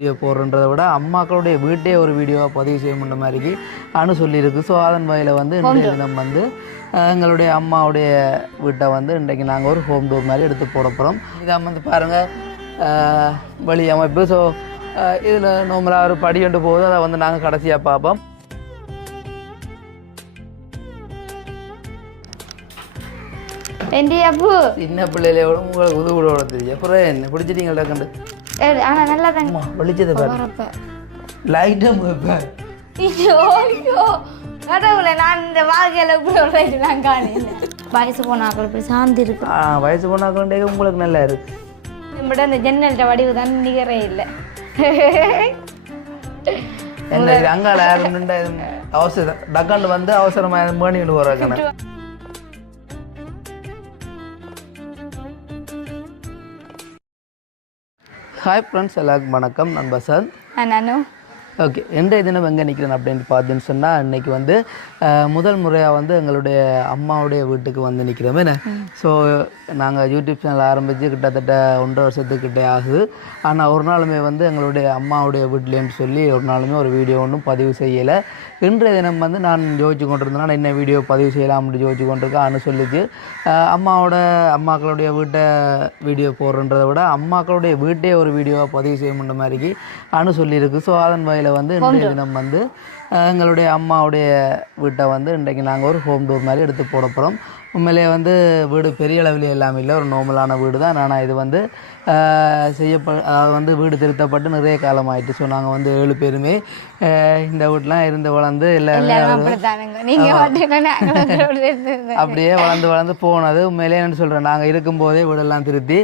Video போடுறன்றதை விட அம்மாக்களுடைய வீட்டே ஒரு வீடியோவாக பதிவு செய்யணுன்ற மாதிரிக்கு அனு சொல்லியிருக்கு. ஸோ அதன் வகையில் வந்து இன்றைய தினம் வந்து எங்களுடைய அம்மாவுடைய வீட்டை வந்து இன்றைக்கு நாங்கள் ஒரு ஹோம் டூர் மாதிரி எடுத்து போட போகிறோம் இதான் வந்து பாருங்கள் வழி அமைப்பு. ஸோ இதில் நார்மலாக ஒரு படி கொண்டு போகுது. அதை வந்து நாங்கள் கடைசியாக பார்ப்போம். சின்ன பிள்ளையில உங்களுக்கு உதவி விட தெரியும். அப்புறம் என்ன? பிடிச்சிட்டீங்களா கண்டு? ஆனா நல்லா தாங்க அம்மா வெளிச்சதை பாரு. வரப்ப. லைட்டாக இப்போ ஐயோ கடவுளே நான் இந்த வாழ்க்கையில இப்படி ஒரு ரைட்டு நான் காணல வயசு போனாக்கள் இப்படி சாந்தி இருக்கு. வயசு பொண்ணாக்கண்டே உங்களுக்கு நல்லா இருக்கு. நம்மட இந்த ஜன்னல்கிட்ட வடிவு தான் நிகரே இல்லை. என்ன இது அங்கால அவசரம். டக்காண்டு வந்து அவசரமா மேணிட்டு போறாங்க ஹாய் ஃப்ரெண்ட்ஸ் எல்லாருக்கும் வணக்கம். நான் பசந்த் நானும் ஓகே இன்றைய தினம் எங்கே நிற்கிறேன் அப்படின்னு பார்த்தீன்னு சொன்னால் இன்னைக்கு வந்து முதல் முறையாக வந்து எங்களுடைய அம்மாவுடைய வீட்டுக்கு வந்து நிற்கிறோம் என்ன? ஸோ நாங்கள் யூடியூப் சேனல் ஆரம்பித்து கிட்டத்தட்ட ஒன்றரை வருஷத்துக்கிட்டே ஆகுது. ஆனால் ஒரு நாளுமே வந்து எங்களுடைய அம்மாவுடைய வீட்லேன்னு சொல்லி ஒரு நாளுமே ஒரு வீடியோ ஒன்றும் பதிவு செய்யலை. இன்றைய தினம் வந்து நான் யோசிச்சு கொண்டிருந்தேன். என்ன வீடியோ பதிவு செய்யலாம்னு யோசிச்சு கொண்டிருக்கேன். சொல்லிச்சு. அம்மாவோட அம்மாக்களுடைய வீட்டை வீடியோ போடுறன்றதை விட அம்மாக்களுடைய வீட்டே ஒரு வீடியோவாக பதிவு செய்யணுன்ற மாதிரிக்கு அனு சொல்லியிருக்கு. ஸோ அதன் வகையில் வந்து இன்றைய தினம் வந்து எங்களுடைய அம்மாவுடைய வீட்டை வந்து இன்றைக்கு நாங்கள் ஒரு ஹோம் டூர் மாதிரி எடுத்து போட போகிறோம் உண்மையிலேயே வந்து வீடு பெரிய அளவில் எல்லாம் இல்லை. ஒரு நார்மலான வீடு தான் ஆனால் இது வந்து செய்யப்ப அதாவது வந்து வீடு திருத்தப்பட்டு நிறைய காலம் ஆயிட்டு ஸோ நாங்கள் வந்து ஏழு பேருமே இந்த வீட்டிலாம் இருந்து வளர்ந்து எல்லாருமே அப்படியே வளர்ந்து வளர்ந்து போனது. உண்மையிலே என்ன சொல்கிறேன் நாங்கள் இருக்கும்போதே வீடெல்லாம் திருத்தி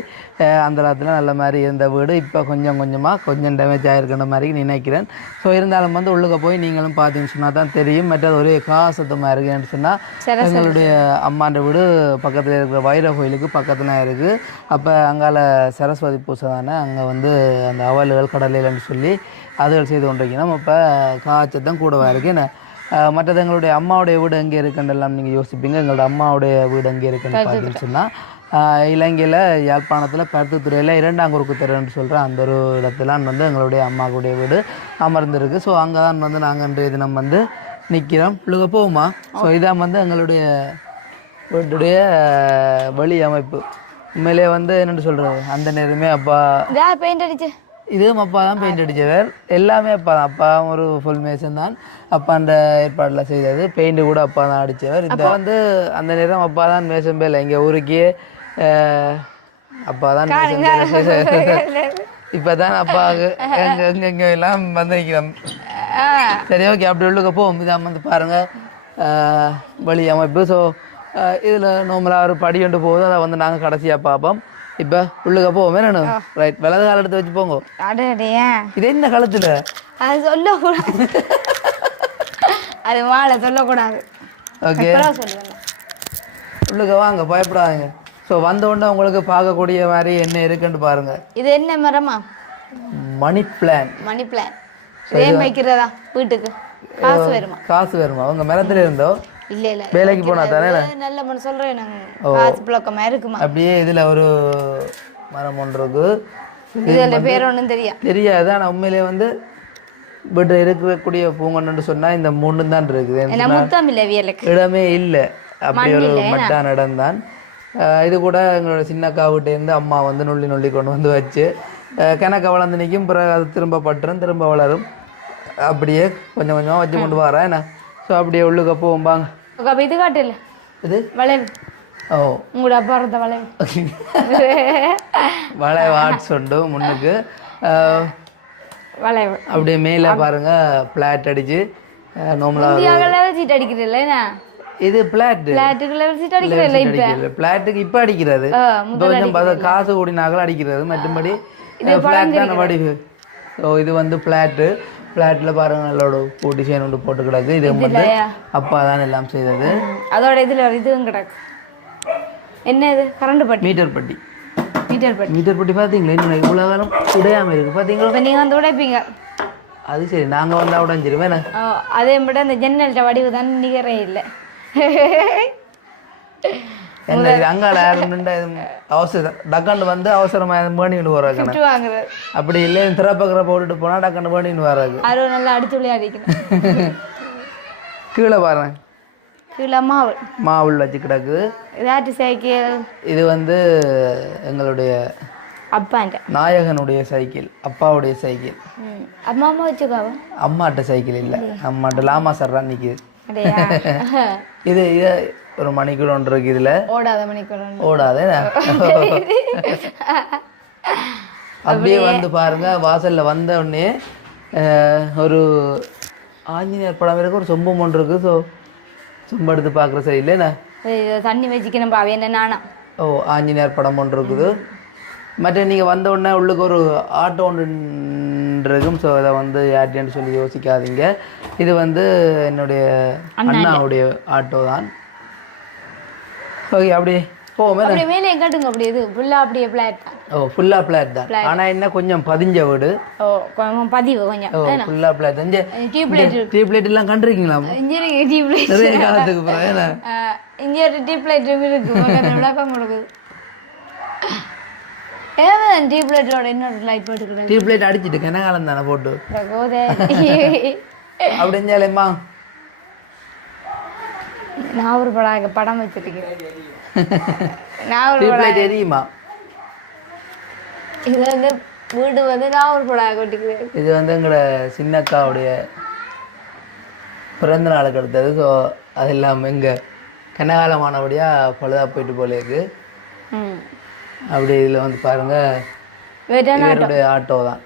அந்த காலத்தில் நல்ல மாதிரி இருந்த வீடு. இப்போ கொஞ்சம் கொஞ்சமாக கொஞ்சம் டேமேஜ் ஆகிருக்கிற மாதிரி நினைக்கிறேன். ஸோ இருந்தாலும் வந்து உள்ளுக்க போய் நீங்களும் பார்த்தீங்கன்னு சொன்னால் தான் தெரியும். மற்றது ஒரே காசத்தமாக இருக்குன்னு சொன்னால் எங்களுடைய அம்மாண்ட வீடு பக்கத்தில் இருக்கிற வைர கோயிலுக்கு பக்கத்தில் இருக்குது அப்போ அங்கால சரஸ்வதி பூசை தானே அங்கே வந்து அந்த அவல்கள் கடலைகள்னு சொல்லி அதுகள் செய்து கொண்டிருக்கணும் கூடவா இருக்கு? என்ன? அஹ் மற்றது எங்களுடைய அம்மாவுடைய வீடு எங்கே இருக்குன்றெல்லாம் நீங்கள் யோசிப்பீங்க. எங்களோட அம்மாவுடைய வீடு எங்கே இருக்குன்னு பார்த்தீங்கன்னு சொன்னால் இலங்கையில் யாழ்ப்பாணத்தில் பருத்துத்துறையில் இரண்டாங்குறுக்கு தெருன்னு சொல்கிற அந்த ஒரு இடத்துலான் வந்து எங்களுடைய அம்மாவுடைய வீடு அமர்ந்திருக்கு. ஸோ அங்கே தான் வந்து நாங்கள் இன்றைய தினம் வந்து நிற்கிறோம் இழுக போகுமா ஸோ இதான் வந்து எங்களுடைய வீட்டுடைய வழி அமைப்பு. உண்மையிலே வந்து என்னென்னு சொல்கிறது அந்த நேரமே அப்பா. யார் பெயிண்ட் அடிச்சு. இதுவும் அப்பா தான் பெயிண்ட் அடித்தவர் எல்லாமே அப்பா தான். அப்பா ஒரு ஃபுல் மேசன் தான். அப்பா அந்த ஏற்பாடில் செய்தது பெயிண்ட் கூட அப்பா தான் அடித்தவர் இந்த வந்து அந்த நேரம் அப்பா தான் மேசன் பேல இங்கே ஊருக்கே அப்பா தான் இப்போ தான் அப்பாவுக்கு எங்க எங்க எல்லாம் வந்து நிற்கிறோம் சரி ஓகே அப்படி உள்ளுக்க போவோம். இதான் வந்து பாருங்கள் வழி அமைப்பு. ஸோ இதில் நார்மலாக ஒரு படி கொண்டு போகுது அதை வந்து நாங்கள் கடைசியாக பார்ப்போம். இப்போ உள்ளுக்க போவோம் என்ன ரைட் வலது கால் எடுத்து வச்சு போங்க. இது என்ன காலத்துல? அது சொல்லக்கூடாது. அது மாலை சொல்லக்கூடாது. ஓகே உள்ளுக்க வாங்க பயப்படாதீங்க. ஸோ வந்த உடனே உங்களுக்கு பார்க்கக்கூடிய மாதிரி என்ன இருக்குன்னு பாருங்க. இது என்ன மரமா? மணி பிளான் மணி பிளான் இதே வைக்கிறதா வீட்டுக்கு. காசு வருமா காசு வருமா உங்க மரத்துல இருந்தோ? இல்ல இல்ல. வேலைக்கு போனா தானே? நல்ல மனு சொல்றேன் நாங்க காசு புழக்கமா இருக்குமா? அப்படியே இதுல ஒரு மரம் ஒன்று இருக்கு இதுல பேர் ஒண்ணும் தெரியும் தெரியாது. ஆனா உண்மையிலேயே வந்து பட் இருக்கக்கூடிய பூங்கன்னு சொன்னா இந்த மூணு தான் இருக்குது இடமே இல்லை. அப்படி ஒரு மட்டான இடம் தான். இது கூட எங்களோட சின்னக்கா வீட்டேருந்து அம்மா வந்து நுள்ளி நுள்ளி கொண்டு வந்து வச்சு கிணக்க வளர்ந்து நிற்கும் பிறகு அது திரும்ப பட்டுரும் திரும்ப வளரும். அப்படியே கொஞ்சம் கொஞ்சமாக வச்சு கொண்டு வரேன் என்ன? ஸோ அப்படியே உள்ளுக்க போவோம் இது காட்டு இல்ல இது வளைவு ஓ உங்களோட அப்பா இருந்த வளைவு வளை வாட்ஸ் உண்டு முன்னுக்கு வளைவு அப்படியே மேலே பாருங்க பிளாட் அடிச்சு இந்தியாவில் சீட் அடிக்கிறதில்ல என்ன இது பிளாட் பிளாட்டுக்கு இப்போ அடிக்கிறது கொஞ்சம் காசு கூடினாக்கள் அடிக்கிறது மற்றபடி ஃப்ளாட் தானே வடிவு ஸோ இது வந்து ஃப்ளாட்டு ஃப்ளாட்டில் பாருங்க நல்லோட பூ டிசைன் ஒன்று போட்டு கிடக்கு. இது வந்து? அப்பா தான் எல்லாம் செய்தது. அதோட இதுல இதுவும் கிடக்கு. என்ன இது? கரண்ட் பட்டி. மீட்டர் பட்டி. மீட்டர் பட்டி. மீட்டர் பட்டி பார்த்தீங்களா இன்னும் இவ்வளோ காலம் உடையாமல் இருக்குது பார்த்தீங்களா இப்ப நீங்க வந்து உடைப்பீங்க. அது சரி நாங்கள் வந்தால் உடஞ்சிருமே அதே மட்டும் அந்த ஜன்னல்கிட்ட வடிவு தான் நிகரே இல்லை. என்ன இது அங்கால அவசரம் டக்காண்டு வந்து அவசரமா வாங்குறது. அப்படி இல்லை திறப்பக்கிற போட்டுட்டு போனா டக்காண்டு வேணிட்டு வராது. அருவ நல்லா அடிச்சு விளையாடிக்கணும் கீழே பாருங்க. கீழே மாவு. மாவுள் வச்சு கிடக்குது இது வந்து எங்களுடைய அப்பாண்ட நாயகனுடைய சைக்கிள் அப்பாவுடைய சைக்கிள். அம்மா அம்மா வச்சுக்காவ? அம்மாட்ட சைக்கிள் இல்லை. அம்மாட்ட லாமா சர்றா நிற்கிது அப்படியா? இது இது ஒரு மணிக்கூட ஒன்று இருக்கு இதில் ஓடாத மணிக்கூட ஓடாதே. அப்படியே வந்து பாருங்க வாசல்ல வந்த உடனே ஒரு ஆஞ்சநேயர் படம் இருக்கு ஒரு சொம்பம் ஒன்று இருக்கு. ஸோ சொம்பு எடுத்து பார்க்குற சரி இல்லைண்ணா தண்ணி வச்சுக்கணும் பாவி என்ன நானா? ஓ ஆஞ்சநேயர் படம் ஒன்று இருக்குது. மற்ற நீங்கள் வந்த உடனே உள்ளுக்கு ஒரு ஆட்டோ ஒன்று இருக்கும் ஸோ அதை வந்து யார்ட்டேன்னு சொல்லி யோசிக்காதீங்க. இது வந்து என்னுடைய அண்ணாவுடைய ஆட்டோ தான் ஓகே அப்படி போவோமே. அப்படியே மேலே எங்காட்டுங்க அப்படி இது ஃபுல்லா அப்படியே பிளாட் ஓ ஃபுல்லாக பிளாட் தான். ஆனால் என்ன கொஞ்சம் பதிஞ்ச வீடு. ஓ கொஞ்சம் பதிவு கொஞ்சம். ஓ ஃபுல்லாக பிளாட் தான் டியூப் லைட் டியூப் லைட் எல்லாம் கண்டிருக்கீங்களா? டியூப் லைட் நிறைய காலத்துக்கு பிறகு என்ன? இங்கே ஒரு டியூப் லைட் இருக்கு. விளக்கம் கொடுக்குது. ஏன் டியூப் லைட்டோட இன்னொரு லைட் போட்டுக்கிறேன் டியூப் லைட் அடிச்சிட்டு என்ன காலம் தானே போட்டு? கோதே அப்படிஞ்சாலேம்மா நான் ஒரு படம் படம் வச்சிருக்கேன். நான் ஒரு லைட் எரியுமா இது வந்து வீடு வந்து நான் ஒரு படம் கொட்டிக்கிறேன் இது வந்து எங்களோட சின்னக்காவுடைய பிறந்த நாளுக்கு அடுத்தது. ஸோ அது இல்லாமல் எங்கள் கனகாலமானபடியாக பழுதா போயிட்டு போல இருக்கு. ம். அப்படி இதில் வந்து பாருங்க வேட்டான இவருடைய ஆட்டோ தான்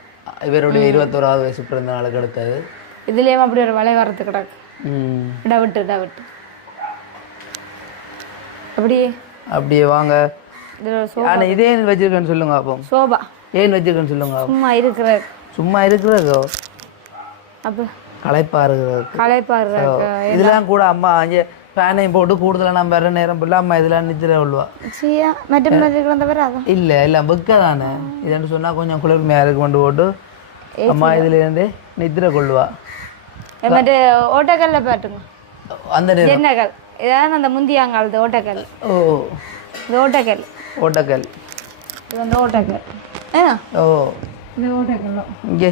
இவருடைய இருபத்தோராவது வயசு பிறந்த நாளுக்கு அடுத்தது. இதுலேயும் அப்படி ஒரு வலை வரத்து கிடக்கு. ம், இட விட்டு இட விட்டு. அப்படியே. அப்படியே வாங்க. ஆனால் இதே ஏன் வச்சிருக்கேன்னு சொல்லுங்க அப்போ. சோபா. ஏன் வச்சிருக்கேன்னு சொல்லுங்க சும்மா இருக்கிற. சும்மா இருக்கிறதோ? அப்போ. களைப்பா இருக்கிறது களைப்பாரு இதெல்லாம் கூட அம்மா அங்கே ஃபேனையும் போட்டு கூடுதலாக நம்ம வர நேரம் ஃபுல்லாக அம்மா இதெல்லாம் பேர் அதான் இல்லை இல்லை புக்க தானே. இதுன்னு சொன்னால் கொஞ்சம் குளிர்மையாக இருக்கு கொண்டு போட்டு அம்மா இதுலேருந்து நித்திர கொள்ளுவா. ஓட்டக்கல்ல பாட்டுங்க. அந்த நேரம். இதான் அந்த முந்தியாங்காலத்து ஓட்டக்கல் ஓ. இது ஓட்டக்கல் ஓட்டக்கல் இது வந்து ஓட்டக்கல் ஏன்னா ஓ. இது ஓட்டக்கல்லோ இங்கே.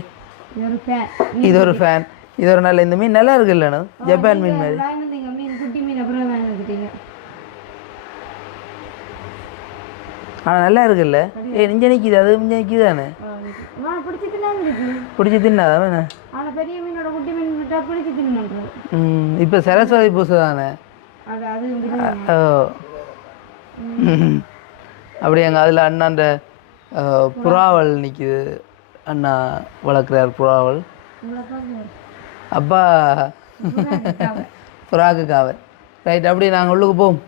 இது ஒரு ஃபேன் இது ஒரு ஃபேன் இது ஒரு நல்ல இந்த மீன் நல்லா இருக்கு இல்லைண்ணா ஜப்பான் மீன் மாதிரி. மீன் குட்டி மீன் அப்புறம் வாங்கிக்கிட்டீங்க. ஆனால் நல்லா இருக்குல்ல? ஏ நெஞ்ச நிற்கிது அது நெஞ்ச நிற்கிது தானே பிடிச்சி தின்னாதான் வேணே ஆனால் பெரிய மீனோட குட்டி மீன் விட்டா பிடிச்சி ம் இப்போ சரஸ்வதி பூசை தானே. ஓ. அப்படி எங்கள் அதில் அண்ணா அந்த புறாவல் நிற்கிது அண்ணா வளர்க்குறார் புறாவல். அப்பா புறாக்கு காவல் ரைட் அப்படி நாங்கள் உள்ளுக்கு போவோம்.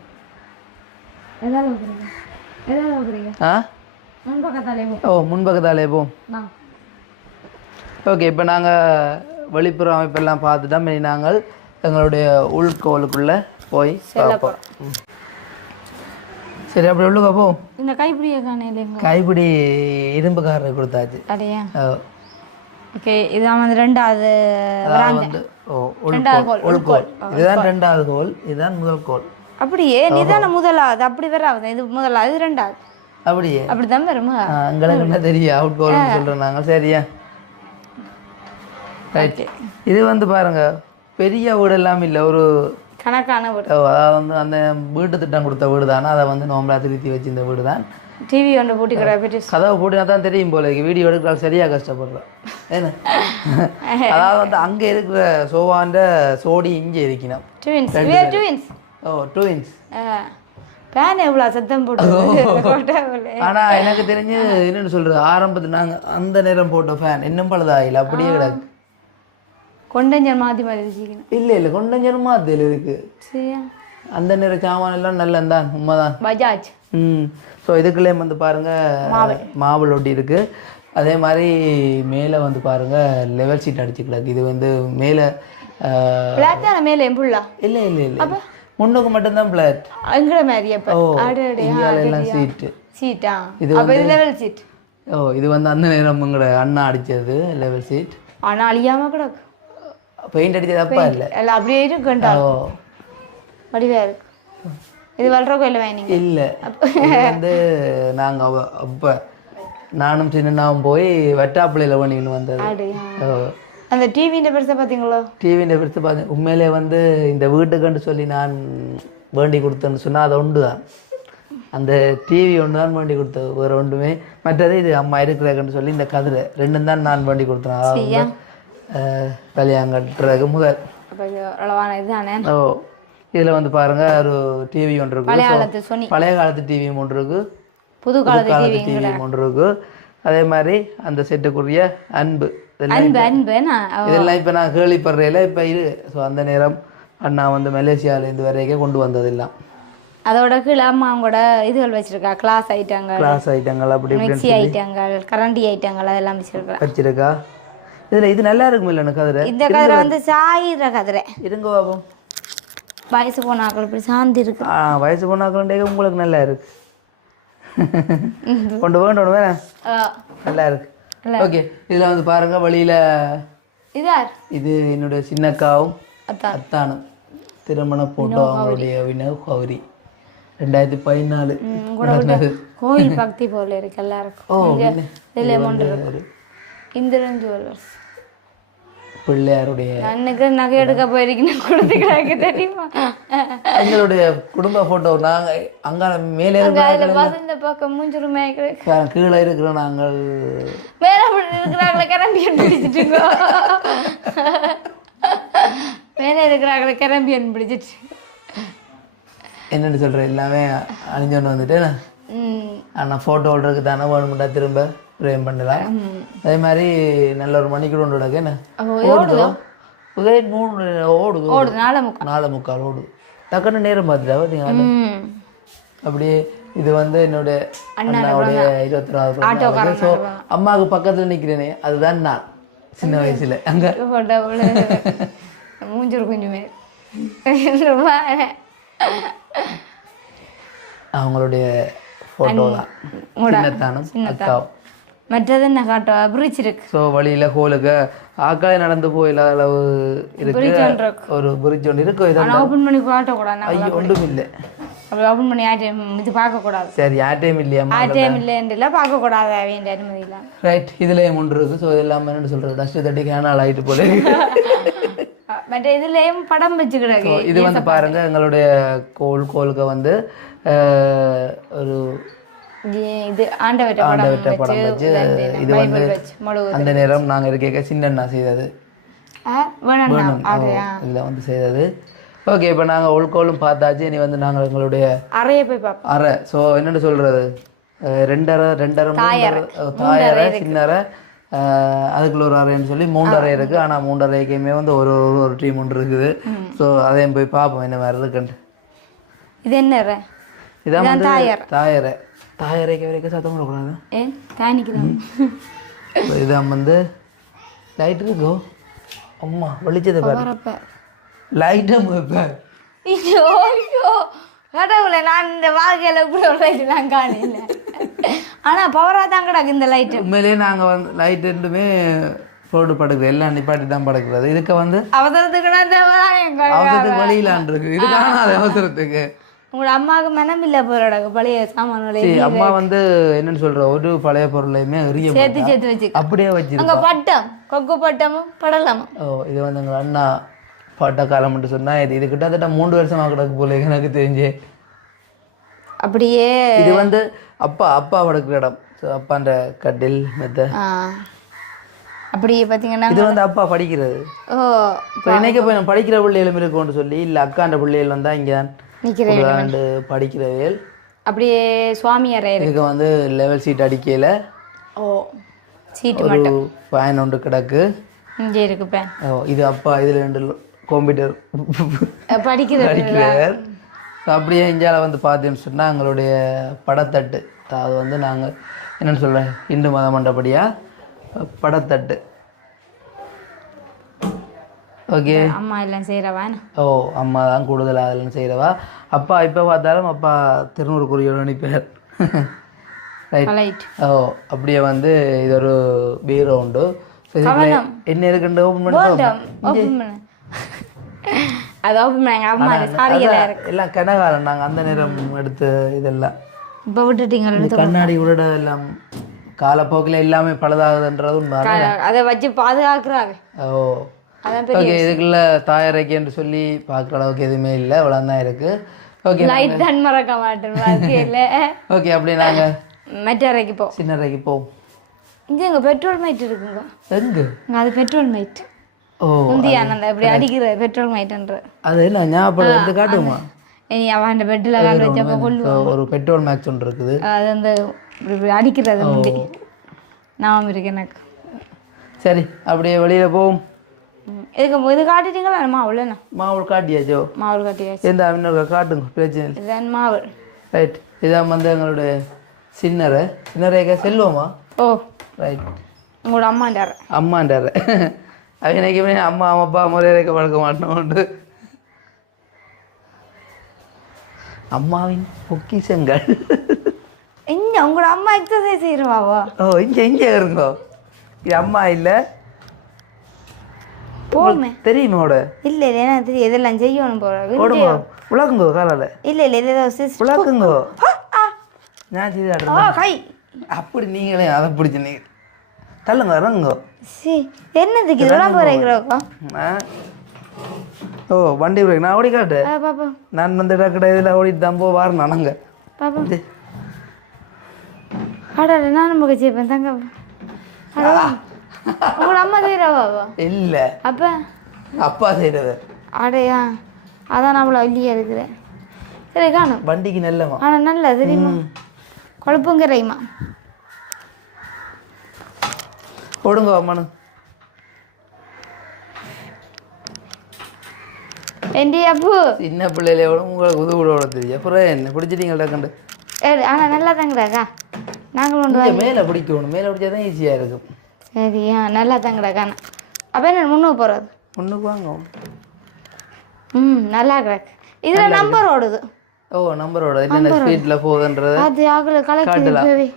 ஆ? ஓ முன்பக்கத்தாலே போவோம் ஓகே இப்போ நாங்கள் வெளிப்புற அமைப்பெல்லாம் பார்த்துட்டோம். நாங்கள் எங்களுடைய உள்கோலுக்குள்ளே போய் பார்ப்போம். சரி அப்படி உள்ளுக்க போ. இந்த கைப்பிடியை காணையிலேங்க கைப்பிடி இரும்புக்காரர் கொடுத்தாச்சு. அடையா ஓகே இதான் வந்து ரெண்டாவது வந்து உள்கோல் இதுதான் ரெண்டாவது கோல் இதுதான் முதல் கோல். அப்படியே நீதான முதலாவது அப்படி வராது இது முதலாவது இது ரெண்டாவது. அப்படியே. அப்படிதான் வருமா? எங்களுக்கு என்ன தெரியும் அவுட் கோல்னு சொல்கிறோம் நாங்கள் சரியா? ரைட் இது வந்து பாருங்க பெரிய வீடு எல்லாம் இல்லை ஒரு கணக்கான ஓ, அதாவது வந்து அந்த வீட்டு திட்டம் கொடுத்த வீடு தானே அதை வந்து நோம்பலா திருத்தி வச்சிருந்த வீடு தான் டிவி ஒன்று பெரிய கதவை போட்டுனா தான் தெரியும் போல இருக்கு. வீடியோ எடுக்கிறாள் சரியா கஷ்டப்படுறோம் ஏன்னா அதாவது வந்து அங்கே இருக்கிற சோவான்ற சோடி இங்கே இருக்கணும். ட்வின்ஸ் ஓ ட்வின்ஸ் பேன் எவ்வளோ சத்தம் போட்டு கொட்டாவில்லை. ஆனா எனக்கு தெரிஞ்சு என்னன்னு சொல்றது? ஆரம்பத்துல நாங்க அந்த நேரம் போட்ட ஃபேன் இன்னும் பழுதாயில அப்படியே கிடக்கு. கொண்டஞ்சல் மாற்றி வச்சுக்கணும் இல்ல இல்ல கொஞ்சமா அதில் இருக்கு. சரியா? அந்த நேர சாமான் எல்லாம் உண்மைதான். பஜாஜ். ம் ஸோ இதுக்குள்ளே வந்து பாருங்க மாவல். ஒட்டி இருக்கு. அதே மாதிரி மேலே வந்து பாருங்க லெவல் சீட் அடிச்சுக்கலாம் இது வந்து மேலே மேலே புள்ளா இல்லை இல்லை இல்லை முன்னுக்கு மட்டும்தான் பிளாட் அங்கிற மாதிரி அப்போ. இந்தியாவில் எல்லாம் சீட்டு சீட்டா இது லெவல் சீட் ஓ இது வந்து அந்த நேரம் உங்களோட அண்ணா அடிச்சது லெவல் சீட் ஆனால் அழியாம கிடக்கு. பெயிண்ட் அடிச்சது அப்பா இல்லை. எல்லாம் அப்படியே இருக்குண்டா ஓ. வடிவா இருக்கு இது வளர கோயில் வாங்கினீங்க? இல்லை. வந்து நாங்கள் அப்போ நானும் சின்னனாவும் போய் வெட்டாப்பிள்ளையில் பண்ணிக்கின்னு வந்தது. அந்த டிவின்ற பெருசை பார்த்தீங்களோ டிவியில் எடுத்து பார்த்து உண்மையிலே வந்து இந்த வீட்டுக்குன்னு சொல்லி நான் வேண்டி கொடுத்தேன்னு சொன்னால் அது ஒன்று தான் அந்த டிவி ஒன்று தான் வேண்டி கொடுத்தது வேறு ஒன்றுமே மற்றது இது அம்மா இருக்கிறாங்கன்னு சொல்லி இந்த கதிரை ரெண்டும் தான் நான் வேண்டி கொடுத்தேன். கல்யாணம் கட்டுறதுக்கு முதல். ஓ இதில் வந்து பாருங்க ஒரு டிவி ஒன்று இருக்கு பழைய காலத்து டிவி ஒன்று இருக்கு புது காலத்து டிவி ஒன்று இருக்கு அதே மாதிரி அந்த செட்டுக்குரிய அன்பு. இதெல்லாம் இப்போ நான் கேள்விப்படுறையில இப்போ இது ஸோ அந்த நேரம் அண்ணா வந்து மலேசியாவிலேருந்து வரைக்கும் கொண்டு வந்ததெல்லாம். அதோட கீழே அவங்களோட இதுகள் வச்சிருக்கா கிளாஸ் ஐட்டங்கள் கிளாஸ் ஐட்டங்கள் அப்படி மிக்சி ஐட்டங்கள் கரண்டி ஐட்டங்கள் அதெல்லாம் வச்சிருக்கா. வச்சிருக்கா. இதில் இது நல்லா இருக்கும் இல்லை அதில் இந்த கதிரை வந்து சாயிற கதிரை. இருங்க பாபம் வயசு போனாக்கள் இப்படி சாந்தி இருக்கு. ஆ வயசு பொண்ணாக்கண்டே உங்களுக்கு நல்லா இருக்கு. கொண்டு வேண்டும் வேணா. நல்லா இருக்கு. ஓகே இதில் வந்து பாருங்க வழியில இதார் இது என்னுடைய சின்னக்காவும் அத்தான். அத்தானும். திருமண போட்டோ அவங்களுடைய வினவ் கௌரி. ரெண்டாயிரத்தி பதினாலு. கோயில் பக்தி போல இருக்கு எல்லாருக்கும். ஓ இந்திரன் ஜுவல்லர்ஸ் பிள்ளையாருடைய அன்னைக்கு நகை எடுக்க போயிருக்கீங்க கொடுத்துக்கிறாங்க தெரியுமா? எங்களுடைய குடும்ப போட்டோ நாங்க மேலே அங்க இருக்கிற அதுல வசந்த பக்கம் மூஞ்சுருமே கீழே இருக்கிற நாங்கள் மேல இருக்கிறாங்களே கரம்பியன் பிடிச்சிட்டுங்க. மேல இருக்கிறாங்களே கரம்பியன் பிடிச்சிட்டு. என்னன்னு சொல்றேன் எல்லாமே அணிஞ்சோண்டு வந்துட்டேன். ம். ஆனால் ஃபோட்டோ ஓடுறதுக்கு தானே வேணுமெண்டா திரும்ப. ஃப்ரேம் பண்ணலாம் அதே மாதிரி நல்ல ஒரு மணிக்கூட ஒன்று என்ன? ஓடுதோ? உதய மூணு ஓடுது ஓடுது. நாளை முக்கா நாலு முக்கால் ஓடுது. டக்குன்னு நேரம் பார்த்துட்டா பார்த்தீங்க ம். அப்படியே இது வந்து என்னுடைய அண்ணாவுடைய இருபத்தி நாலு ஸோ அம்மாவுக்கு பக்கத்துல நிக்கிறேனே அதுதான் நான். சின்ன வயசுல. அங்க. மூஞ்சிரு கொஞ்சமே. அவங்களுடைய போட்டோ தான். சின்னத்தானும் அக்காவும். மற்றது என்ன காட்டுவா பிரிட்ஜ் இருக்கு ஸோ வழியில ஹோலுக்கு ஆக்காய் நடந்து போயில்லாத அளவு இருக்கு. ஒரு பிரிட்ஜ் ஒன்று இருக்கு ஆனால் ஓப்பன் பண்ணி காட்டக்கூடாது ஐயோ ஒன்றும் இல்லை அப்படி ஓப்பன் பண்ணி யார்ட்டையும் இது பார்க்கக்கூடாது. சரி யார்ட்டையும் இல்லையாம்மா ஆர்டிஎம் இல்லைன்றில்ல பார்க்கக்கூடாது வேண்டிய அனுமதி இல்லை. ரைட் இதுலயும் ஒன்று இருக்கு. ஸோ இது எல்லாமே என்ன சொல்றது டஸ்ட் தட்டி கேனால் ஆயிட்டு போல. மற்ற இதுலேயும் படம் வச்சு கிடக்கு இது வந்து பாருங்க எங்களுடைய கோல் கோலுக்கு வந்து ஒரு இது- ஆண்டவற்ற படம் வச்சு இது வந்து அந்த நேரம் நாங்க இருக்க சின்னண்ணா செய்தது. இதில் வந்து செய்தது. ஓகே இப்போ நாங்கள் உள்கோலும் பார்த்தாச்சு. இனி வந்து நாங்கள் எங்களுடைய அறைய போய் பார்ப்போம். அறை. ஸோ என்னென்னு சொல்கிறது ரெண்டரை ரெண்டரை சின்னறை. அஹ், அதுக்குள்ள ஒரு அறைன்னு சொல்லி மூன்றரை இருக்குது ஆனால் மூன்றரைக்குமே வந்து ஒரு ஒரு ஒரு டீம் ஒன்று இருக்குது. ஸோ அதையும் போய் பார்ப்போம். என்ன மாதிரி இருக்குன்ட்டு. இது என்ன இதான் வந்து தாயறை தாயறைக்கு வரைக்கும் சத்தம் போடக்கூடாது ஏ காணிக்கிறோம் இதான் வந்து லைட் இருக்கோ? அம்மா வெளிச்சத்தை பாரு. லைட்டும் வைப்பேன் ஐயோ ஐயோ. கடவுளே நான் இந்த வாழ்க்கையில ஒரு லைட் நான் காணல ஆனா பவரா தான் கிடக்கு இந்த லைட்டு உண்மையிலேயே நாங்கள் வந்து லைட் ரெண்டுமே போட்டு படுக்குது எல்லாம் நிப்பாட்டி தான் படுக்கிறது இதுக்கு வந்து அவசரத்துக்கு அவசரத்துக்கு வழியிலான் இருக்கு. இது காணாது அவசரத்துக்கு. உங்களோட அம்மாவுக்கு மனம் இல்லை போறடா பழைய சாமான்களை அம்மா வந்து என்னன்னு சொல்ற ஒரு பழைய பொருளையுமே எரிய சேர்த்து. சேர்த்து வச்சு அப்படியே வச்சிருக்கோம் அங்க பட்டம் கொக்கு பட்டமும் படலாமும் ஓ இது வந்து எங்கள் அண்ணா பாட்ட காலம் மட்டும் சொன்னா இது இது கிட்டத்தட்ட மூன்று வருஷமா கிடக்கு போல எனக்கு தெரிஞ்சு. அப்படியே. இது வந்து அப்பா அப்பா படுக்கிற இடம். அப்பான்ற கட்டில் மெத்த. அப்படியே பார்த்தீங்கன்னா இது வந்து அப்பா படிக்கிறது. ஓ இப்போ இன்னைக்கு போய் நான் படிக்கிற பிள்ளைகளும் இருக்கும்னு சொல்லி இல்லை அக்காண்ட பிள்ளைகள் வந்தா இங்கே தான் நிக்கிறேன் உள்ளாண்டு படிக்கிறவையல் அப்படியே சுவாமி அறை இருக்கு. இதுக்கு வந்து லெவல் சீட் அடிக்கையில் ஓ சீட்டு ஒரு ஃபேன் ஒன்று கிடக்கு. இங்கே இருக்கு பேன் ஓ, இது அப்பா இதில் ரெண்டு கம்ப்யூட்டர் படிக்கிறது படிக்கிறார். அப்படியே இந்தியாவில் வந்து பார்த்தேன்னு சொன்னால் எங்களுடைய படத்தட்டு. அது வந்து நாங்கள் என்னென்னு சொல்கிறேன் இந்து மதம் மண்டபடியாக படத்தட்டு. ஓகே. அம்மா எல்லாம் செய்கிறவான் ஓ அம்மா தான் கூடுதலாக அதெல்லாம் செய்கிறவா அப்பா இப்போ பார்த்தாலும் அப்பா ரைட் லைட் ஓ அப்படியே வந்து இது ஒரு பீரோ உண்டு என்ன இருக்குன்னு ஓப்பன் பண்ணி பார்ப்போம். ஓப்பன் பண்ணு. அது ஓப்பன் எங்கள் அம்மா எல்லாம் கனகாலம் நாங்கள் அந்த நேரம் எடுத்து இதெல்லாம். இப்போ விட்டுட்டீங்க கண்ணாடி உருட எல்லாம் காலப்போக்கில் எல்லாமே பழுதாகுதுன்றது அதை வச்சு பாதுகாக்கிறாங்க. ஓ. ஓகே இதுக்குள்ள தாயரைக்குன்னு சொல்லி பார்க்குற அளவுக்கு எதுவுமே இல்லை இவ்வளோ தான் இருக்கு ஓகே லைட் தான் மறக்க மாட்டேன் வாழ்க்கையில். ஓகே அப்படியே நாங்கள் மெட்டரைக்கு போ. சின்னரைக்கு போவோம் இங்கே எங்கள் பெட்ரோல் மைட் இருக்குங்க. எங்க? அது பெட்ரோல் மைட் ஓ முந்தியான அந்த இப்படி அடிக்கிற பெட்ரோல் மைட்ன்ற அது என்ன ஞாபகம் எடுத்து காட்டுமா இனி அவன் பெட்டில் கால் வச்சப்போ கொள்ளு So, ஒரு பெட்ரோல் மேக்ஸ் ஒன்று இருக்குது. அது அந்த இப்படி அடிக்கிறது முந்தி. நான் இருக்கு எனக்கு. சரி அப்படியே வெளியில் போவோம். இதுக்கு இது காட்டிட்டீங்களா? மாவுல என்ன? மாவு காட்டியாச்சோ? மாவு காட்டியாச்சு. எந்த இன்னொரு காட்டுங்க பிரச்சனை இதுதான் மாவு. ரைட் இதான் வந்து எங்களுடைய சின்னரை. சின்னரேக்கா செல்வமா? ஓ. ரைட் உங்களோட அம்மாண்டார. அம்மாண்டார. அவனைக்குமே அம்மா அம்மாப்பா முறையரைக்க பழக்க மாட்டோம் அம்மாவின் பொக்கிஷங்கள். இங்க உங்களோட அம்மா எக்ஸசைஸ் செய்யறவாவா? ஓ இங்கே இங்கே இருங்கோ. இது அம்மா இல்லை. போமே தெரியுமோட இல்ல இல்ல எனக்கு தெரியும் இதெல்லாம் செய்யணும் போற? ஓடுங்கோ உலகுங்கோ காலால? இல்ல இல்ல இது ஏதோ சிஸ் உலகுங்கோ? நான் செய்து கை. அப்படி நீங்களே அதை பிடிச்சி நீங்க தள்ளுங்க இறங்குங்கோ. சி என்னதுக்கு இதெல்லாம்? ஓ வண்டி பிரேக் நான் ஓடி காட்டு. பாப்பா. நான் வந்து டக்கட இதில் ஓடிட்டு தான் போ வாரம் நானுங்க. பாப்பா. அடா நான் தங்க அடா. உங்களோட அம்மா செய்யறவாவா இல்லை. அப்ப? அப்பா செய்கிறது அடையா அதான் நம்மள இல்லையா இருக்கிறேன் சரி காணும் வண்டிக்கு நல்லமா ஆனா நல்லா தெரியுமா? கொழுப்புங்கிறீமா ஓடுங்க அம்மானு. ஏண்டி அப்பு சின்ன பிள்ளையில உங்களுக்கு உதவி விட தெரியும் அப்புறம் என்ன? பிடிச்சிட்டீங்களா கண்டு ஏய், ஆனா நல்லா தாங்கடாக்கா நாங்கள் கொண்டு இங்கே மேலே பிடிக்கணும். மேலே பிடிச்சா தான் ஈஸியாக இருக்கும். சரியா நல்லா தாங்கடாக்கா அப்போ என்ன முன்னுக்கு போகிறது ஒன்றுக்கு வாங்க. ம் நல்லா கிடக்கு இதில் நம்பர் ஓடுது? ஓ நம்பரோட என்னென்ன ஸ்பீட்டில் போகுதுன்றது? அது ஆகல கலக்கி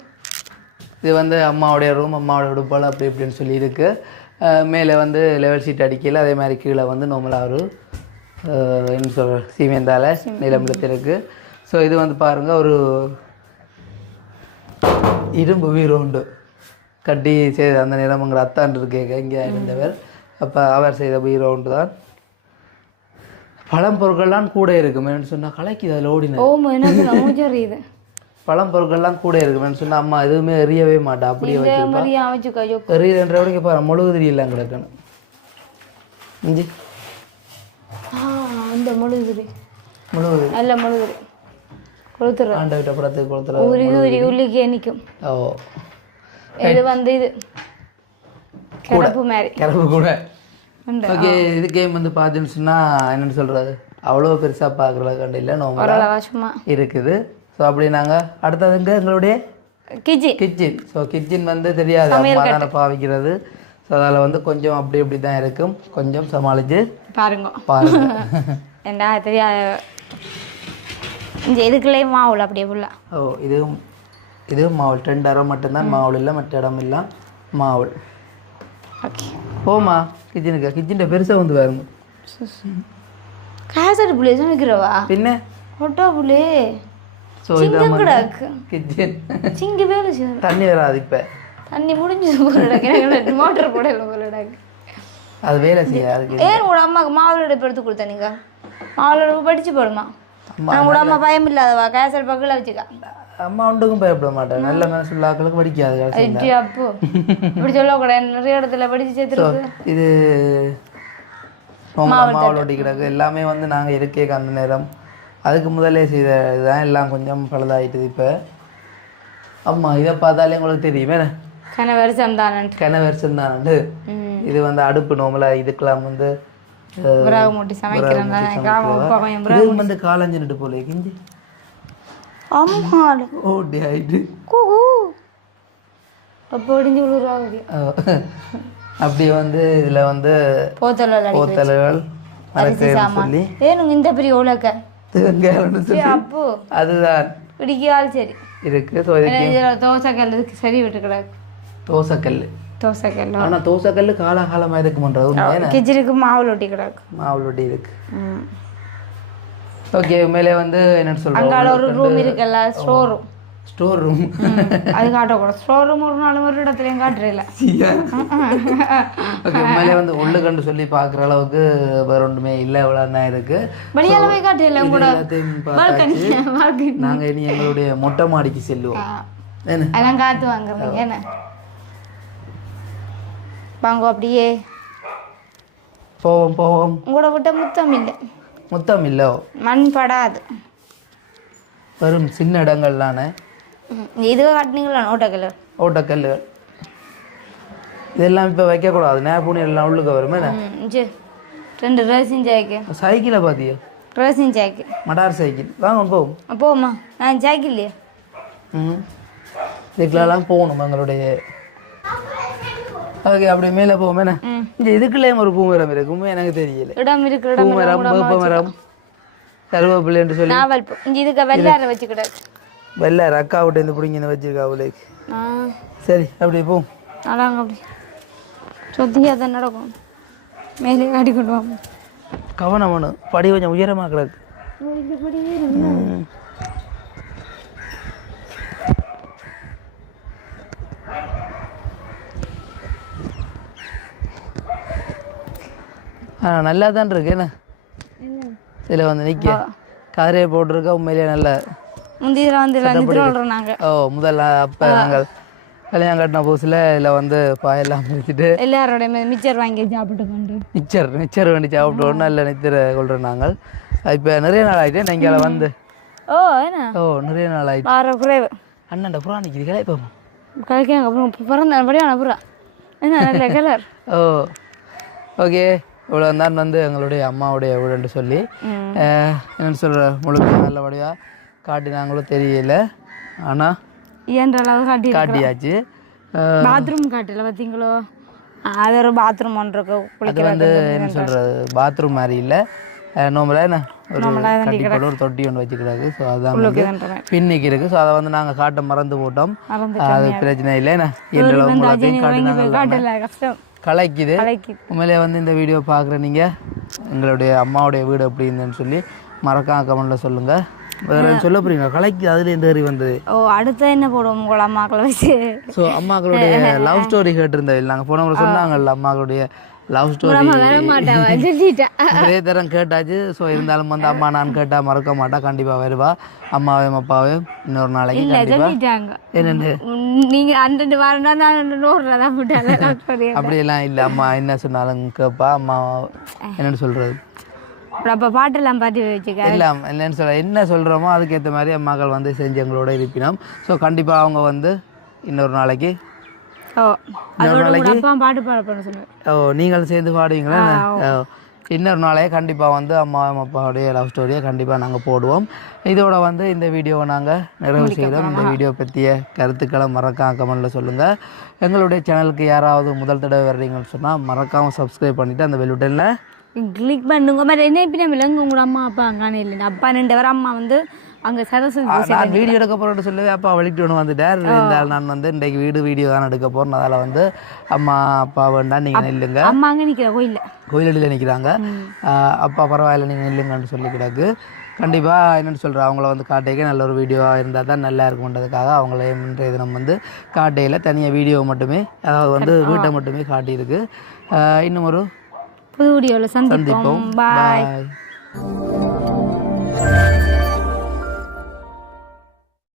இது வந்து அம்மாவுடைய ரூம் அம்மாவோட உடுப்பால் அப்படி இப்படின்னு சொல்லி இருக்கு. மேலே வந்து லெவல் சீட் அடிக்கல அதே மாதிரி கீழே வந்து நார்மலாக ஒரு என்ன சொல்ற சீமெந்தால நிலம்பலத்து இருக்கு ஸோ இது வந்து பாருங்க ஒரு இரும்பு வீடு உண்டு. கட்டி செய்த அந்த நிலம் எங்கள் அத்தான் இருக்கேங்க இங்கே இருந்தவர் அப்போ அவர் செய்த வீரோ உண்டு தான் பழம்பொருட்கள்லாம் கூட இருக்குமேன்னு சொன்னால் கலைக்கு அதில் ஓடினது. மூச்சறியுது பழம்பொருட்கள்லாம் கூட இருக்குமேன்னு சொன்னா அம்மா எதுவுமே எரியவே மாட்டா அப்படியே வச்சிருப்பா. எரியன்ற வரைக்கும் பாரு முழுகு தெரியலாம் கிடக்கணும் இஞ்சி. அந்த முழுகுது. முழுகுது. நல்ல முழுகுது. கொளுத்துற ஆண்ட விட்ட படத்துக்கு கொடுத்துற உருகி நிற்கும் ஓ. இது வந்து இது கிடப்பு மாதிரி கிளம்பு கூட ஓகே இது கேம் வந்து பார்த்தீங்கன்னு சொன்னா என்னன்னு சொல்றது அவ்வளோ பெருசாக பார்க்குறத கண்டு இல்லை ஓரளவா சும்மா இருக்குது ஸோ அப்படி நாங்கள் அடுத்ததுங்க எங்களுடைய கிஜி கிச்சன் ஸோ கிச்சன் வந்து தெரியாது அம்மா பாவிக்கிறது ஸோ அதில் வந்து கொஞ்சம் அப்படி இப்படி தான் இருக்கும் கொஞ்சம் சமாளித்து பாருங்க பாருங்க ஏண்டா தெரியாத இந்த இதுக்குள்ளே மாவுல அப்படியே ஃபுல்லாக ஓ இதுவும் மற்ற இடம் எல்லாம் மாவுள் ஓகே. போமா கிச்சனுக்கு கிச்சன் பெருசாக வந்து பாருங்க. கேசட் புள்ளி சமைக்கிறவா? பின்ன? ஒட்டோ புள்ளி. ஸோ இதான் கிடக்கு. கிச்சன் சிங்கி வேலை செய்யும் தண்ணி வராது இப்போ. தண்ணி எனக்கு மோட்டர் போடல போல அது வேலை செய்யாது ஏன் உங்களோட அம்மாவுக்கு மாவுள எடுப்பு எடுத்து கொடுத்த நீங்க? மாவுள எடுப்பு படிச்சு போடுமா? நான் உங்களோட அம்மா பயம் இல்லாதவா? கேசட் பக்கத்தில் வச்சுக்கா. அம்மா ஒன்றுக்கும் பயப்பட மாட்டேன். நல்ல மனசுள்ள ஆக்களுக்கு படிக்காது அப்போ. இப்படி சொல்லக்கூடாது நிறைய இடத்துல படிச்சு சேர்த்துருக்கு. இது மாவுள் ஒட்டி கிடக்கு எல்லாமே வந்து நாங்கள் இருக்கே அந்த நேரம். அதுக்கு முதலே செய்த இதுதான் எல்லாம் கொஞ்சம் பழுதாயிட்டுது இப்போ. அம்மா இதை பார்த்தாலே உங்களுக்கு தெரியுமே. தானன்ட்டு கிணவரிசம் தானண்டு ம். இது வந்து அடுப்பு நோமலாக இதுக்கெல்லாம் வந்து அஹ், புறாவை மூட்டி சமைக்கிறேன் கிராமம் உப்பா கொஞ்சம் புறா இது வந்து காலஞ்சிட்டு போல கிஞ்சி அம்மா ஓட்டி ஆயிட்டு. கூ அப்போ ஒடிஞ்சு விழுறாங்க அஹ், அப்படியே வந்து இதில் வந்து போத்தல அடி போத்தல்கள் அரிசி மறக்கிறேன்னு சாமான். சொல்லி. ஏனுங்க இந்த பெரிய உலக்க. தேங்காய்னு சொல்லி. அப்போ. அதுதான். பிடிக்காது சரி. இருக்கு ஸோ இதுக்கு இதில் தோசை கல் சரி விட்டு கிடக்கு. தோசைக்கல் தோசைக்கல்ல. ஆனா தோசைக்கல்லு காலாகாலமா இருக்குமன்றது கிச்சனுக்கு மாவு ஒட்டி கிடக்கு. மாவுலொட்டி இருக்கு. ஓகே மேலே வந்து என்னன்னு சொல்றோம். அங்கால ஒரு ரூம் இருக்குல்ல ஸ்டோர் ரூம் ஸ்டோர் ரூம் அது காட்டக்கூடாது. ஸ்டோர் ரூம் ஒரு நாள் ஒரு இடத்துலயும் காட்டுறீல ஓகே மேலே வந்து உள்ளுக்கண்டு சொல்லி பார்க்குற அளவுக்கு வேற ஒன்றுமே இல்லை இவ்வளோ தான் இருக்கு. வெளியால போய் காட்டுறீல இது கூட. எல்லாத்தையும் பால்கனி பார்த்தாச்சு. பால்கனி நாங்க இனி எங்களுடைய மொட்டை மாடிக்கு செல்லுவோம் என்ன? அதெல்லாம் காத்து வாங்குறீங்க என்ன? வாங்க அப்படியே. போவோம் போவோம். உங்களோட விட்ட முத்தம் இல்லை. மொத்தம் இல்லை மண் படாது வெறும் சின்ன இடங்கள்லான ம். இதுவே காட்டுனீங்களா ஓட்டக்கலர் ஓட்டக்கல்லுகள் இதெல்லாம் இப்போ வைக்கக்கூடாது. நேப்புனி எல்லாம் உள்ளுக்க வருமே ரெண்டு ரேசிங் ஜாய்க்கு சைக்கிளை பார்த்தியா ரேசிங் ஜாய்க்கு மடார் சைக்கிள். வாங்க போவோம் போமா நான் ஜாய்க்கு இல்லையா. ம். இதுக்கெல்லாம் போகணும் எங்களுடைய ஓகே அப்படி மேலே போவோம். இங்கே இதுக்குள்ளேயும் ஒரு பூமரம் இருக்கு. உண்மை எனக்கு தெரியல. இடம் இருக்கு பூமரம் வேப்ப மரம் கருவேப்பிலை என்று சொல்லி. நாவல் இங்க இதுக்கு வெள்ளார வச்சுக்கிடாது வெள்ளை அக்கா விட்டு இருந்து பிடிங்கன்னு வச்சிருக்கா அவளுக்கு. சரி அப்படி போ. நல்லாங்க அப்படி. சொத்தியாக தான் நடக்கும். மேலே காட்டி கொண்டு வாங்க. கவனம் படி கொஞ்சம் உயரமாக கிடக்கு. நல்லா தான் இருக்கு. என்ன? இதில் வந்து நிற்க கதிரையை போட்டிருக்க உண்மையிலேயே நல்ல. வந்து நாங்கள் ஓ முதல்ல அப்போ நாங்கள் கல்யாணம் கட்டின புதுசில் இதில் வந்து பாயெல்லாம் முடிச்சுட்டு எல்லாரோட மிச்சர் வாங்கி சாப்பிட்டு கொண்டு. மிச்சர் மிச்சர் வேண்டி சாப்பிட்டு நல்ல நித்திர கொள்கிறோம் நாங்கள். இப்போ நிறைய நாள் ஆகிட்டு நீங்கள் வந்து. ஓ ஓ நிறைய நாள் ஆகிட்டு ஆறு குறைவு. அண்ணன்ட புறா நிற்கிறீங்களா இப்போ கழிக்காங்க அப்புறம் பிறந்த படியான புறா. என்ன நல்ல கலர். ஓ ஓகே. இவ்வளோ தான் வந்து எங்களுடைய அம்மாவுடைய வீடுன்னு சொல்லி என்னன்னு சொல்கிற முழுக்க நல்லபடியாக காட்டினாங்களும் தெரியல. ஆனால் இயன்ற அளவு காட்டி காட்டியாச்சு. பாத்ரூம் காட்டல பார்த்தீங்களோ அது ஒரு பாத்ரூம் ஒன்று இருக்கு. அது குளிக்கிறது வந்து என்ன சொல்கிறது பாத்ரூம் மாதிரி இல்லை. நோம்பல என்ன? ஒரு தொட்டி ஒன்று வச்சுக்கிறாங்க ஸோ அதுதான் பின்னிக்கு இருக்குது ஸோ அதை வந்து நாங்கள் காட்ட மறந்து போட்டோம். அது பிரச்சனை இல்லை. என்ன? காட்டினாங்க கலைக்குது. கலைக்கு உண்மையிலே வந்து இந்த வீடியோ பார்க்குற நீங்கள் எங்களுடைய அம்மாவுடைய வீடு எப்படி இருந்துன்னு சொல்லி மறக்காம கமெண்ட்டில் சொல்லுங்கள் வேறு சொல்ல போறீங்க கலைக்கு அதுல இந்த ஏறி வந்தது. ஓ அடுத்து என்ன போடுவோம் உங்கள அம்மாக்களை வச்சு? ஸோ அம்மாக்களுடைய லவ் ஸ்டோரி கேட்டிருந்தது நாங்கள் போனவங்க சொன்னாங்கல்ல அம்மாக்களுடைய லவ் ஸ்டோரி நிறைய தரம் கேட்டாச்சு. ஸோ இருந்தாலும் வந்து அம்மா நான் கேட்டால் மறக்க மாட்டா. கண்டிப்பாக வருவா. அம்மாவையும் அப்பாவையும் இன்னொரு நாளைக்கு கண்டிப்பாக சொல்லிட்டாங்க. என்னென்னு உம், நீங்க அண்டண்டு வரண்டா நான் நூறுரூவா தான் போட்டாங்க. அப்படியெல்லாம் இல்லை அம்மா என்ன சொன்னாலும் கேட்பா அம்மா என்னன்னு சொல்கிறது அப்புறம் அப்ப பாட்டெல்லாம் பாட்டி வச்சுக்க. இல்லை என்னன்னு சொல்ல என்ன சொல்கிறோமோ அதுக்கேற்ற மாதிரி அம்மாக்கள் வந்து செஞ்சு எங்களோட இருப்பினோம். ஸோ கண்டிப்பாக அவங்க வந்து இன்னொரு நாளைக்கு ஓ பாட்டு பாட ஓ சேர்ந்து பாடுவீங்களா? ஓ இன்னொரு நாளே கண்டிப்பாக வந்து அம்மா அப்பாவுடைய லவ் ஸ்டோரியை கண்டிப்பாக நாங்கள் போடுவோம். இதோட வந்து இந்த வீடியோவை நாங்கள் நிறைவு செய்கிறோம். இந்த வீடியோ பற்றிய கருத்துக்களை மறக்காம கமெண்ட்டில் சொல்லுங்கள் எங்களுடைய சேனலுக்கு யாராவது முதல் தடவை வர்றீங்கன்னு சொன்னால் மறக்காமல் சப்ஸ்கிரைப் பண்ணிவிட்டு அந்த பெல்லுட்டனில் கிளிக் பண்ணுங்க. மாதிரி என்ன இப்படி விலங்கு உங்களோட அம்மா அப்பா அங்கானே இல்லை அப்பா ரெண்டு வர அம்மா வந்து அங்க சரஸ்வதி நான் வீடியோ எடுக்க போகிறேன்னு சொல்லி அப்பா வலிக்கிட்டு ஒன்று வந்துட்டார். இருந்தால் நான் வந்து இன்றைக்கு வீடு வீடியோ தான் எடுக்க போகிறேன் அதில் வந்து அம்மா அப்பா வேண்டாம் நீங்கள் நில்லுங்க. அம்மா அங்க நிக்கிற கோயில்ல. கோயிலடியில் நிற்கிறாங்க அப்பா பரவாயில்ல நீங்கள் நில்லுங்கன்னு சொல்லி கிடக்கு. கண்டிப்பாக என்னென்னு சொல்கிறேன் அவங்கள வந்து காட்டைக்கு நல்ல ஒரு வீடியோவாக இருந்தால் தான் நல்லா இருக்கும்ன்றதுக்காக அவங்கள இன்றைய தினம் வந்து காட்டையில் தனியாக வீடியோ மட்டுமே அதாவது வந்து வீட்டை மட்டுமே காட்டியிருக்கு. இன்னும் ஒரு புது வீடியோவில் சந்திப்போம். பாய்